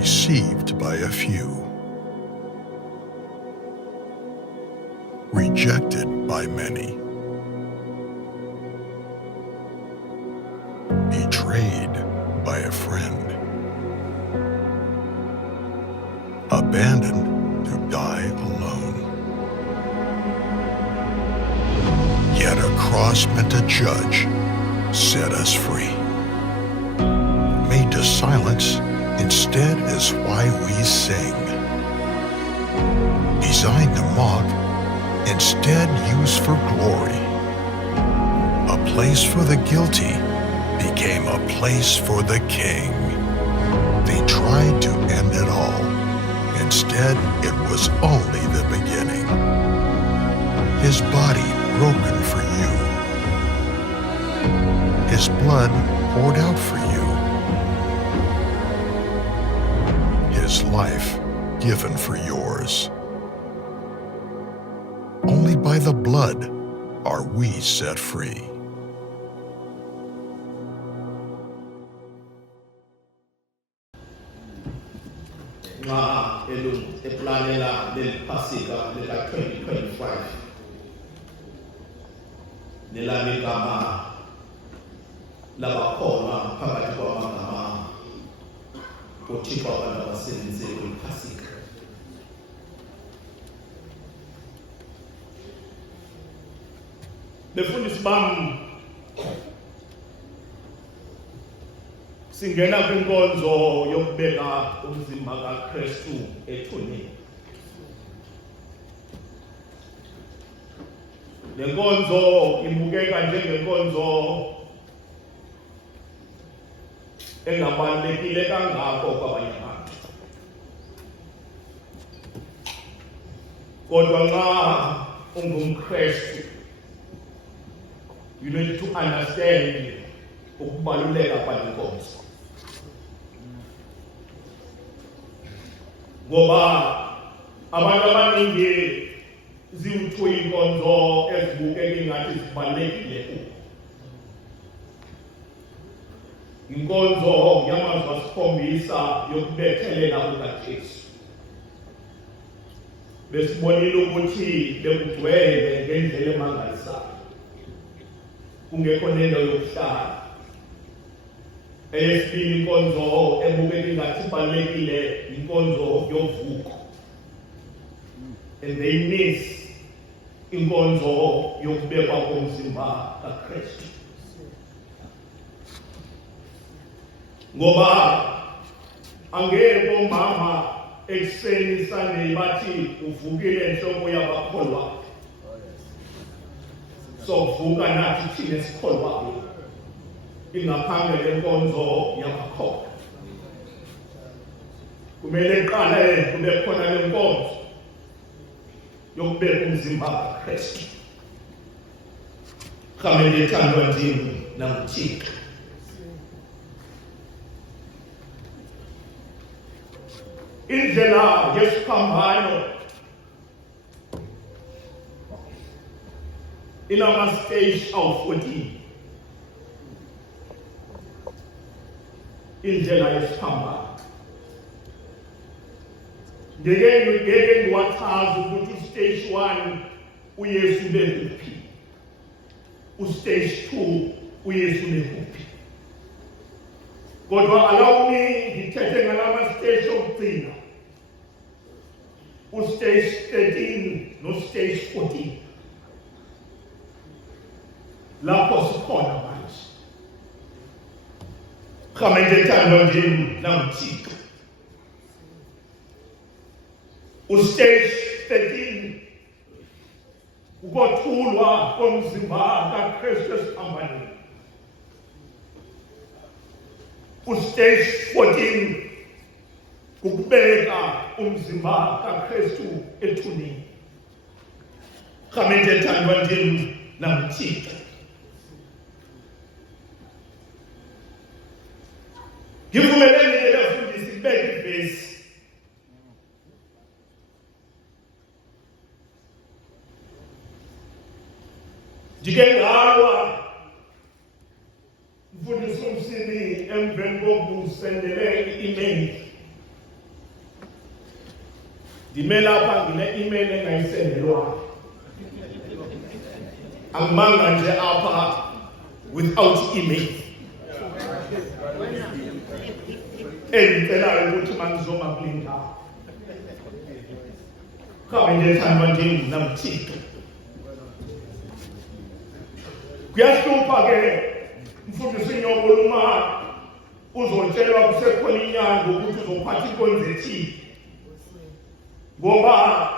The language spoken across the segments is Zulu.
received by a few, rejected by many, betrayed by a friend, abandoned to die alone. Yet a cross meant to judge set us free. Made to silence instead is why we sing. Designed to mock, instead used for glory. A place for the guilty became a place for the king. They tried to end it all. Instead, it was only the beginning. His body broken for you. His blood poured out for you. His life given for yours. Only by the blood are we set free. Eplanela del Pasika della 2025 nella migama labakhona phakathi kwamagama uThixo abasebenzi kwiPasika. Befundisi bam, singena kwinkonzo yokubeka umzimba kaKristu ethuneni. Le nkonzo ibukeka njengenkonzo engabalulekile kangako kwabanye abantu. Kodwa nxa ungumKristu, you need to understand ukubaluleka kwale nkonzo. Ngoba abantu abaningi ziwuthu inkonzo ezibukeka ngathi zibalulekile kubo. Inkonzo yamazwi asikhombisa yokubethelela kukaJesu. Besibonile ukuthi bekugcwele ngendlela emangalisayo. Kungekho nento yokuhlala. Eyesibili inkonzo ebukeka ngathi ibalulekile inkonzo yovuko. And they miss inkonzo yokubekwa komzimba kaKristu. Ngoba angeke omama ekuseni Sunday bathi uvukile enhloko yabakholwa. So vuka nathi thina esikholwayo ingaphambi lenkonzo yabakholwa. Kumele iqale kube khona lenkonzo yokubeka umzimba kaKristu. Khamele ethandwa ndini nakuThixo. Indlela yesiphambano inama-stage awu-14. Indlela yesiphambano ngeke ngiwachaza ukuthi u-stage 1 uYesu bekuphi, u-stage 2 uYesu bekuphi. Kodwa allow me ngithethe ngalama-stage okugcina, u-stage 13 no-stage 14. Lapho sikhona manje. Khamele ethandwa ndini nakuThixo. U-stage 13 ukothulwa komzimba kaKristu esiphambanweni. U-stage 14 ukubeka umzimba kaKristu ethuneni. Khamele ethandwa ndini nakuThixo. Ngivumelekile bafundisi kubeka ivesi. Ndike ngalwa mfundisi uMsini emveni kokusendele i-email Ngime lapha ngine-email engayisendelwayo. Angimanga nje apha without email. Engicelayo ukuthi mangizoma kulinda. Khabe ndethandwa ndini namthixo. Kuyahlupha ke mfundisi Nyoboluma uzotshelwa kusekhona inyanga ukuthi uzophatha inkonzo ethile. Ngoba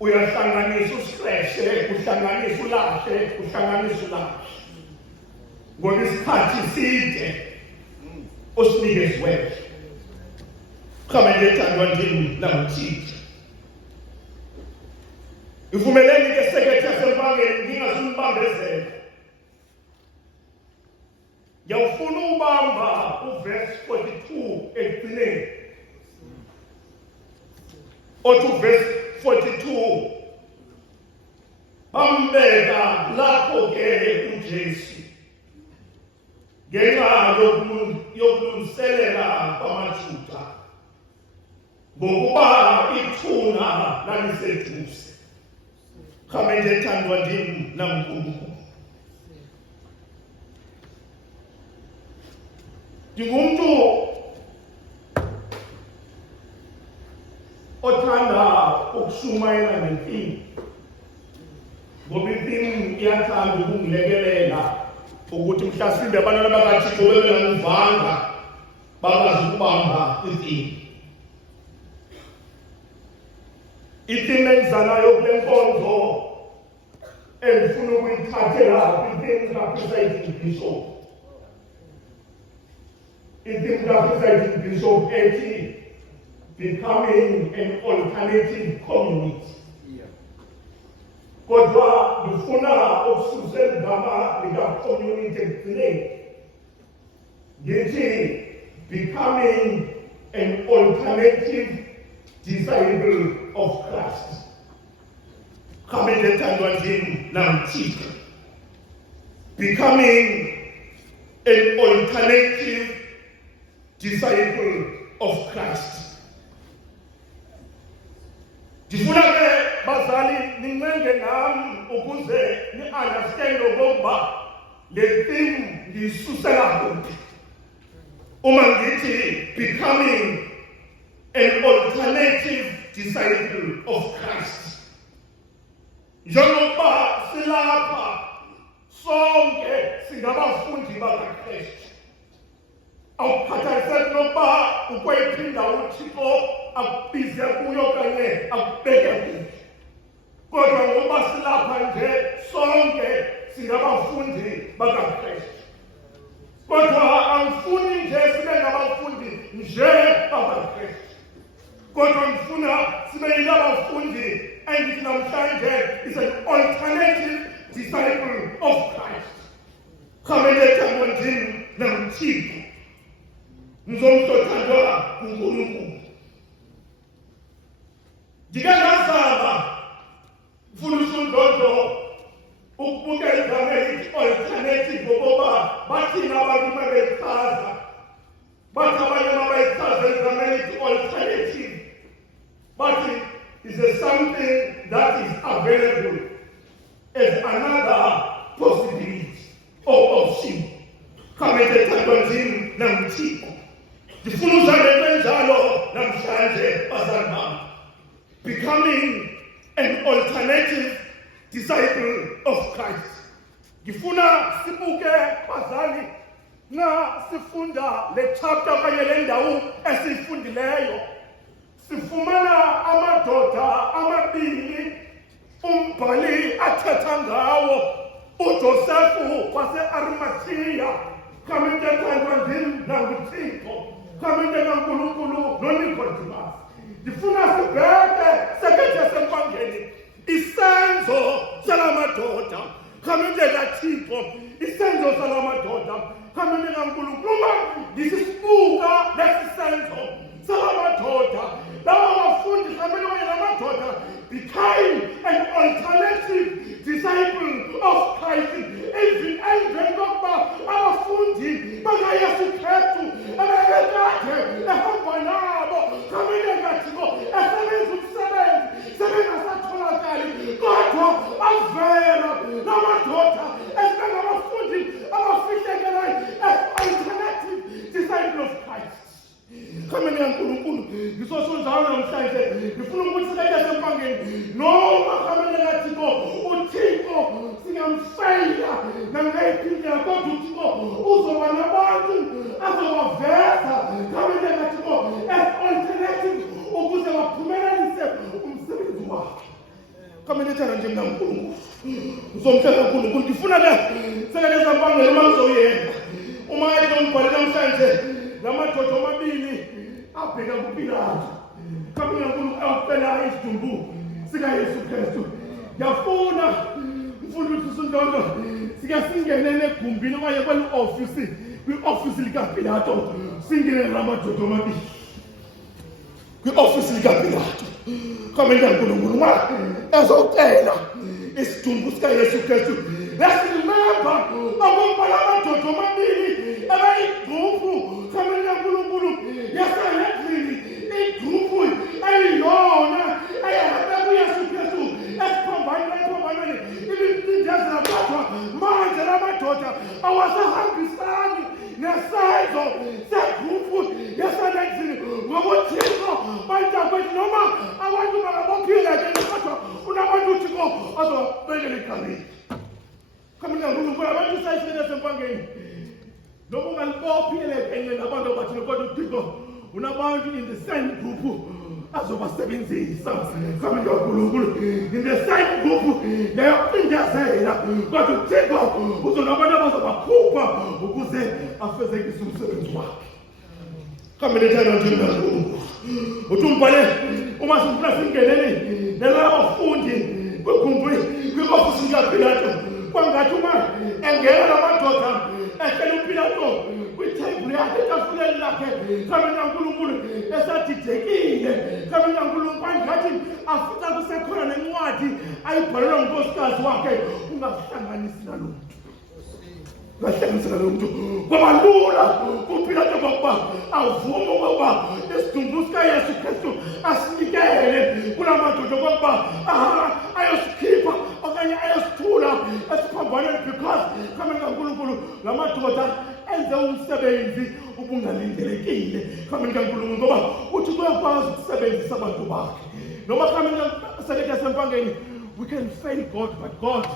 uyahlanganisa usifreshe, uhlanganisa ulahle, uhlanganisa ulahle. Ngoba isikhathi side osinikezwe. Khabe ndethandwa ndini namthixo. Ivumeleni ke sekethe sempangeni ngingazulibambezela. Ngiyafuna ubamba uverse 42 ekugcineni. Othi verse 42 bambeka lapho ke uJesu ngenxa yokulungiselela kwamaJuda ngokuba ithuna laliseduze. Khabe ndethandwa ndini naNkulunkulu. Ndingumuntu othanda ukushumayela ngempilo. Ngoba impilo iyathanda ukungilekelela ukuthi mhlasimbe abantwana bakaThixo bebengangivanga bakwazi ukubamba impilo. Impilo engizanayo kule nkonzo engifuna ukuyithathela impilo kaPresiding Bishop. Impilo kaPresiding Bishop ethi becoming an alternative community. Kodwa ngifuna ukususela igama lika-community ekugcineni. Ngithi becoming an alternative disciple of Christ. Khabe ndethandwa ndini namthixo. Becoming an alternative disciple of Christ. Ndifuna ke bazali nincenge nami ukuze ni-understand okokuba le theme ngiyisusela kuphi. Uma ngithi becoming an alternative disciple of Christ. Njengoba silapha sonke singabafundi bakaKristu. Awukhathaliseki nokuba ukweyiphinda uThixo akubize kuyo kanye akubeke kuyo. Kodwa ngoba silapha nje sonke singabafundi bakaKristu. Kodwa angifuni nje sibe ngabafundi nje bakaKristu. Kodwa ngifuna sibe yilabafundi engithi namhlanje is an alternative disciple of Christ. Khabe ndethandwa ndini namthixo. Ngizomhlothandwa uNkulunkulu. Ndike ngazama mfundisi uNdondo ukubuka igama elithi alternative ngoba bathina abantu mabechaza. Bathi abanye mabechaza igama elithi alternative. But it is something that is available as another possibility or option. Khabe ndethandwa ndini namthixo. Ndifuna uzalwe njalo namhlanje bazali bami. Becoming an alternative disciple of Christ. Ngifuna sibuke bazali na sifunda le chapter kanye le ndawo esifundileyo. Sifumana amadoda amabili umbhali athetha ngawo uJosephu wase-Arimathea. Khabe ndethandwa ndini naNguthixo. Khabe ndekaNkulunkulu noNicodemus. Ndifuna sibheke sekethe sempangeni isenzo salamadoda. Khabe ndekaThixo isenzo salamadoda. Khabe ndekaNkulunkulu ndisibuka lesi senzo salamadoda. Lawa bafundi khabe lamadoda became an alternative disciple of Christ. Even emveni kokuba abafundi bakaYesu Kristu ebekade ehamba nabo khabe ndekaThixo esebenza umsebenzi ngisosho njalo namhlanje ngifuna ukuthi silethe sempangeni noma kamele kaThixo uThixo singamfeyila nangayiphindela kodwa uThixo uzoba nabantu azobaveza kamele kaThixo as alternative ukuze baphumelelise umsebenzi wakhe. Kamele thana nje mnankulunkulu uzomthela uNkulunkulu ngifuna ke sekeleza mpangeni uma ngizoyenza uma ayeke umbhale namhlanje lamadoda amabili abheka kuPilato kamele uNkulunkulu awuphela isidumbu sika Yesu Kristu. Ngiyafuna mfundisi uSondondo sike singene negumbini okanye kwi-office likaPilato singene lamadoda amabili kwi-office likaPilato kamele uNkulunkulu uma ezocela isidumbu sika Yesu Kristu. Let's remember abombala amadoda amabili abayigrupu kamele uNkulunkulu yaseHedrini igrupu ayiyona ayahamba kuYesu Kristu esiphambanweni ibimcindezela kodwa manje lamadoda awasahambisani nesenzo segrupu yaseHedrini ngokuThixo bantakwethu noma abantu bangabophila nje kodwa unabantu uThixo azobabekela egameni. Kamele uNkulunkulu abantu sayisele sempangeni noma ungalibophi elenye nabantu abathile kodwa uThixo unabantu in the same group azobasebenzisa. Kamele uNkulunkulu in the same group yayophindezela kodwa uThixo uzonabantu abazobakhupha ukuze afezekise umsebenzi wakhe. Kamele thana nje uNkulunkulu uthi umbhale uma sifuna singenele nalabafundi kwigumbuni kwi-office likaPilato kwangathi uma engena lamadoda ehleli uPilato kwithebuli yakhe etafuleni lakhe kamele uNkulunkulu esadidekile kamele uNkulunkulu kwangathi afika kusekhona nencwadi ayibhalelwa ngunkosikazi wakhe ungahlanganisi nalo muntu kwaba lula kuPilato ngokuba avume ukuba isidumbu sika Yesu Kristu asinikele kulamadoda ngokuba ayosikhipha okanye ayosithula esiphambanweni because kamele uNkulunkulu lamadoda enze umsebenzi ubungalindelekile. Kamele uNkulunkulu ngoba uthi uyakwazi ukusebenzisa abantu bakhe noma kamele seleke sempangeni we can fail God but God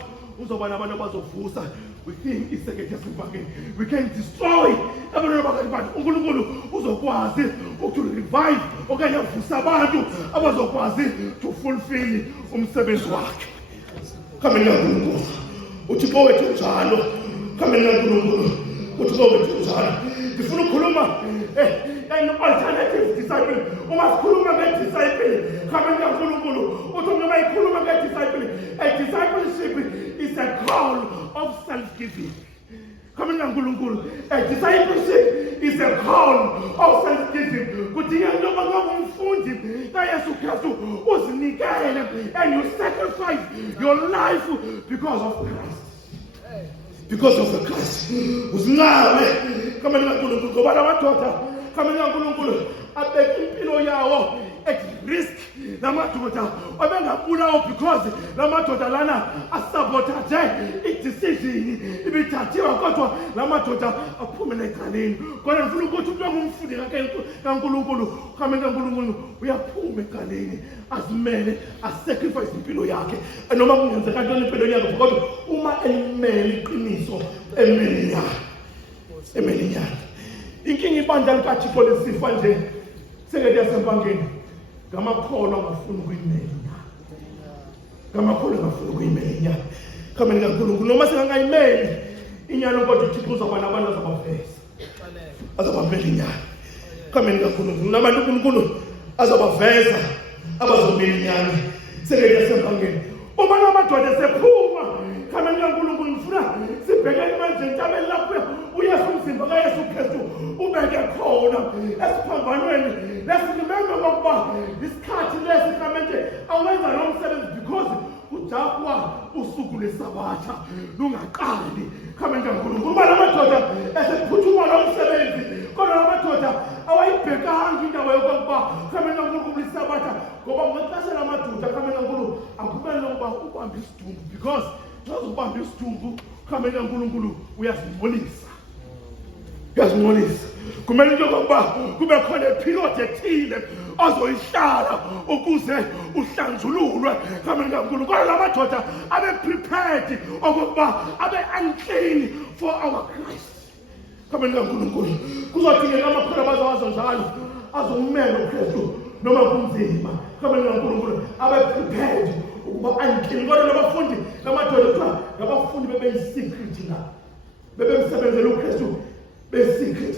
uzoba nabantu abazovusa within isekethe sempangeni. We can destroy abantu abakade but uNkulunkulu uzokwazi ukuthi revive okanye avusa abantu abazokwazi to fulfill umsebenzi wakhe. Kamele uNkulunkulu uThixo wethu njalo kamele uNkulunkulu uThixo wethu njalo. Ngifuna ukukhuluma an alternative disciple. Uma sikhuluma nge-disciple kamele uNkulunkulu uthi noma ikhuluma nge-disciple, a discipleship is a call of self-giving. Kamele uNkulunkulu, a discipleship is a call of self-giving. Kudingeka noma ngabe umfundi kaYesu Kristu uzinikele and you sacrifice your life because of Christ. Because of the Christ. Uzinqabe kamele uNkulunkulu ngoba lamadoda kamele uNkulunkulu abeke impilo yawo at risk. Lamadoda abengabulawo because lamadoda lana asabotage i-decision ibithathiwa kodwa lamadoda aphumele egaleni. Kodwa ngifuna ukuthi umuntu ongumfundi kaNkulunkulu kamele uNkulunkulu uyaphuma egaleni azimele asacrifice impilo yakhe noma kungenzeka ntoni impilo yakhe kodwa uma elimele iqiniso emelinyana. Inkinga ibandla likaThixo lesifa nje sekede yasempangeni ngamakholwa ngafuna ukuyimenya. Ngamakholwa ngafuna ukuyimenya. Kamele uNkulunkulu noma singangayimeli inyalo kodwa uThixo uzoba nabantu azobaveza inyalo. Kamele uNkulunkulu nabantu uNkulunkulu azobaveza abazomela inyalo sekede yasempangeni. Uma lamadoda sephuma kamele uNkulunkulu ngifuna sibhekele manje entabeni lapho uYesu umzimba kaYesu Kristu ubeke khona esiphambanweni. Let's remember ngokuba isikhathi lesi kamele awenza lo msebenzi because kujapwa usuku lesabatha lungaqali. Kamele uNkulunkulu uma lamadoda esephuthuma lo msebenzi kodwa lamadoda awayibhekanga indaba yokuba kamele uNkulunkulu lesabatha ngoba ngexesha lamadoda kamele uNkulunkulu akumele ukuba ubambe isidumbu because xa ubambe isidumbu kamele uNkulunkulu uyazingcolisa kumele into yokokuba kube khona iperiod ethile ozoyihlala ukuze uhlanjululwe kambe kaNkulunkulu. Kodwa la madoda abe prepared okokuba abe unclean for our Christ. Kambe kaNkulunkulu kuzodingeka amakhona abazawazi njalo azomela uKristu noma kunzima. Kambe kaNkulunkulu abe prepared ukuba unclean. Kodwa labafundi lamadoda ngabafundi bebeyisecret la, bebemsebenzela uKristu besecret,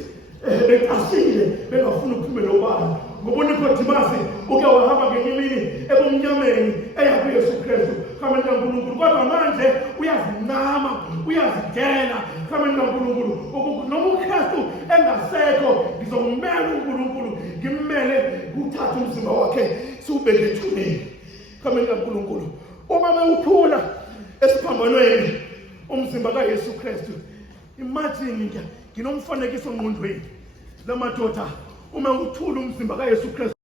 beqashile bengafuni ukuphumela obala. Ngoba uNikodimasi uke wahamba ngenye imini ebumnyameni eya kuYesu Kristu. Kambe kaNkulunkulu kodwa manje uyazinama, uyazigela. Kambe kaNkulunkulu ukuthi noma uKristu engasekho ngizomela uNkulunkulu, ngimmele uthathe umzimba wakhe siubeke ethuneni. Kambe kaNkulunkulu uma bewuphula esiphambanweni umzimba kaYesu Kristu, imagine nginomfanekiso ngqondweni lamadoda uma uthula umzimba kaYesu Kristu.